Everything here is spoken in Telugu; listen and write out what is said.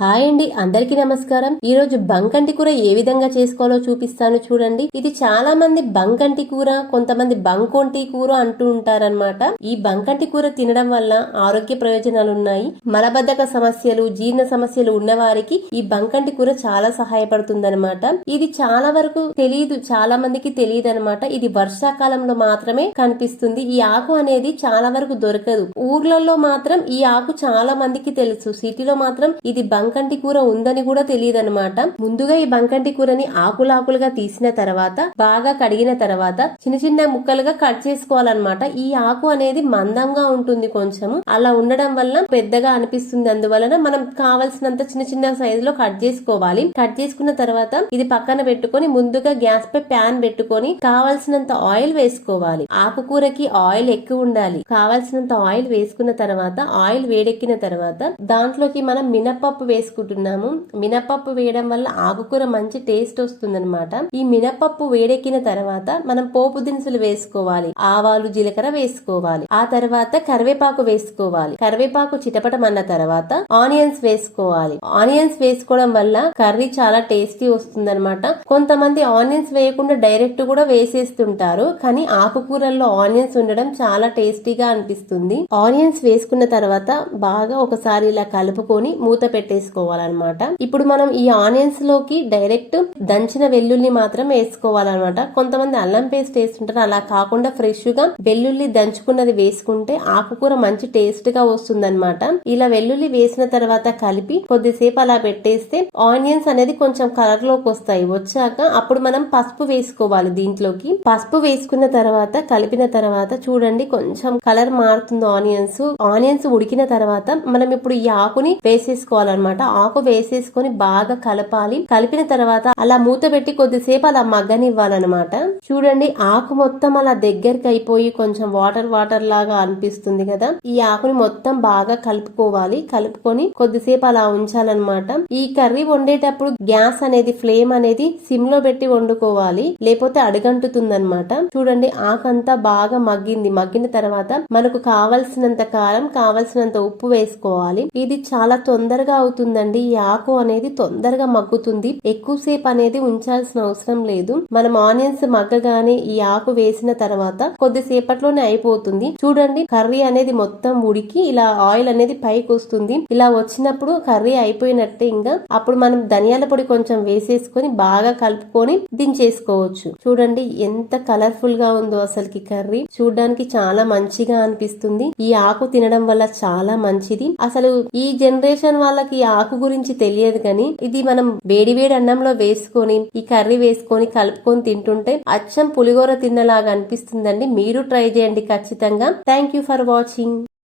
హాయ్ అండి అందరికీ నమస్కారం. ఈ రోజు బంకంటి కూర ఏ విధంగా చేసుకోవాలో చూపిస్తాను చూడండి. ఇది చాలా మంది బంకంటి కూర కొంతమంది బంకొంటి కూర అంటూ ఉంటారనమాట ఈ బంకంటి కూర తినడం వల్ల ఆరోగ్య ప్రయోజనాలు ఉన్నాయి. మలబద్ధక సమస్యలు జీర్ణ సమస్యలు ఉన్న వారికి ఈ బంకంటి కూర చాలా సహాయపడుతుందన్నమాట. ఇది చాలా వరకు తెలియదు చాలా మందికి తెలియదు అనమాట ఇది వర్షాకాలంలో మాత్రమే కనిపిస్తుంది. ఈ ఆకు అనేది చాలా వరకు దొరకదు. ఊర్లలో మాత్రం ఈ ఆకు చాలా మందికి తెలుసు. సిటీలో మాత్రం ఇది బంక బంకంటి కూర ఉందని కూడా తెలియదన్నమాట. ముందుగా ఈ బంకంటి కూరని ఆకులాకులుగా తీసిన తర్వాత బాగా కడిగిన తర్వాత చిన్న చిన్న ముక్కలుగా కట్ చేసుకోవాలన్నమాట. ఈ ఆకు అనేది మందంగా ఉంటుంది కొంచెము అలా ఉండడం వల్ల పెద్దగా అనిపిస్తుంది. అందువలన మనం కావలసినంత చిన్న చిన్న సైజ్లో కట్ చేసుకోవాలి. కట్ చేసుకున్న తర్వాత ఇది పక్కన పెట్టుకొని ముందుగా గ్యాస్ పై ప్యాన్ పెట్టుకొని కావలసినంత ఆయిల్ వేసుకోవాలి. ఆకుకూరకి ఆయిల్ ఎక్కువ ఉండాలి. కావలసినంత ఆయిల్ వేసుకున్న తర్వాత ఆయిల్ వేడెక్కిన తర్వాత దాంట్లోకి మనం మినపప్పు వేసుకుంటున్నాము. మినపప్పు వేయడం వల్ల ఆకుకూర మంచి టేస్ట్ వస్తుందన్నమాట. ఈ మినపప్పు వేడెక్కిన తర్వాత మనం పోపు దినుసులు వేసుకోవాలి. ఆవాలు జీలకర్ర వేసుకోవాలి. ఆ తర్వాత కరివేపాకు వేసుకోవాలి. కరివేపాకు చిటపటమన్న తర్వాత ఆనియన్స్ వేసుకోవాలి. ఆనియన్స్ వేసుకోవడం వల్ల కర్రీ చాలా టేస్టీ వస్తుందన్నమాట. కొంతమంది ఆనియన్స్ వేయకుండా డైరెక్ట్ కూడా వేసేస్తుంటారు కానీ ఆకుకూరల్లో ఆనియన్స్ ఉండడం చాలా టేస్టీగా అనిపిస్తుంది. ఆనియన్స్ వేసుకున్న తర్వాత బాగా ఒకసారి ఇలా కలుపుకొని మూత వేసుకోవాలన్నమాట. ఇప్పుడు మనం ఈ ఆనియన్స్లోకి డైరెక్ట్ దంచిన వెల్లుల్లి మాత్రం వేసుకోవాలన్నమాట. కొంతమంది అల్లం పేస్ట్ వేస్తుంటారు. అలా కాకుండా ఫ్రెష్గా వెల్లుల్లి దంచుకున్నది వేసుకుంటే ఆకుకూర మంచి టేస్ట్గా వస్తుందన్నమాట. ఇలా వెల్లుల్లి వేసిన తర్వాత కలిపి కొద్దిసేపు అలా పెట్టేస్తే ఆనియన్స్ అనేది కొంచెం కలర్లోకి వస్తాయి. వచ్చాక అప్పుడు మనం పసుపు వేసుకోవాలి దీంట్లోకి. పసుపు వేసుకున్న తర్వాత కలిపిన తర్వాత చూడండి కొంచెం కలర్ మారుతుంది ఆనియన్స్. ఆనియన్స్ ఉడికిన తర్వాత మనం ఇప్పుడు ఈ ఆకుని వేసేసుకోవాలన్నమాట. ఆకు వేసేసుకొని బాగా కలపాలి. కలిపిన తర్వాత అలా మూత పెట్టి కొద్దిసేపు అలా మగ్గనివ్వాలన్నమాట. చూడండి ఆకు మొత్తం అలా దగ్గరికి అయిపోయి కొంచెం వాటర్ వాటర్ లాగా అనిపిస్తుంది కదా. ఈ ఆకుని మొత్తం బాగా కలుపుకోవాలి. కలుపుకొని కొద్దిసేపు అలా ఉంచాలన్నమాట. ఈ కర్రీ వండేటప్పుడు గ్యాస్ అనేది ఫ్లేమ్ అనేది సిమ్లో పెట్టి వండుకోవాలి. లేకపోతే అడుగంటుతుందన్నమాట. చూడండి ఆకంతా బాగా మగ్గింది. మగ్గిన తర్వాత మనకు కావలసినంత కారం కావలసినంత ఉప్పు వేసుకోవాలి. ఇది చాలా తొందరగా అవుతుందండి. ఈ ఆకు అనేది తొందరగా మగ్గుతుంది. ఎక్కువసేపు అనేది ఉంచాల్సిన అవసరం లేదు. మనం ఆనియన్స్ ఉడకగానే ఈ ఆకు వేసిన తర్వాత కొద్దిసేపట్లోనే అయిపోతుంది. చూడండి కర్రీ అనేది మొత్తం ఉడికి ఇలా ఆయిల్ అనేది పైకి వస్తుంది. ఇలా వచ్చినప్పుడు కర్రీ అయిపోయినట్టే ఇంకా అప్పుడు మనం ధనియాల పొడి కొంచెం వేసేసుకొని బాగా కలుపుకొని దించేసుకోవచ్చు. చూడండి ఎంత కలర్ఫుల్గా ఉందో అసలుకి కర్రీ. చూడడానికి చాలా మంచిగా అనిపిస్తుంది. ఈ ఆకు తినడం వల్ల చాలా మంచిది. అసలు ఈ జనరేషన్ వాళ్ళకి ఈ ఆకు గురించి తెలియదు కానీ ఇది మనం వేడి వేడి అన్నంలో వేసుకొని ఈ కర్రీ వేసుకొని కలుపుకొని తింటుంటే అచ్చం పులిగోర తిన్నలాగా అనిపిస్తుందండి. మీరు ట్రై చేయండి ఖచ్చితంగా. Thank you for watching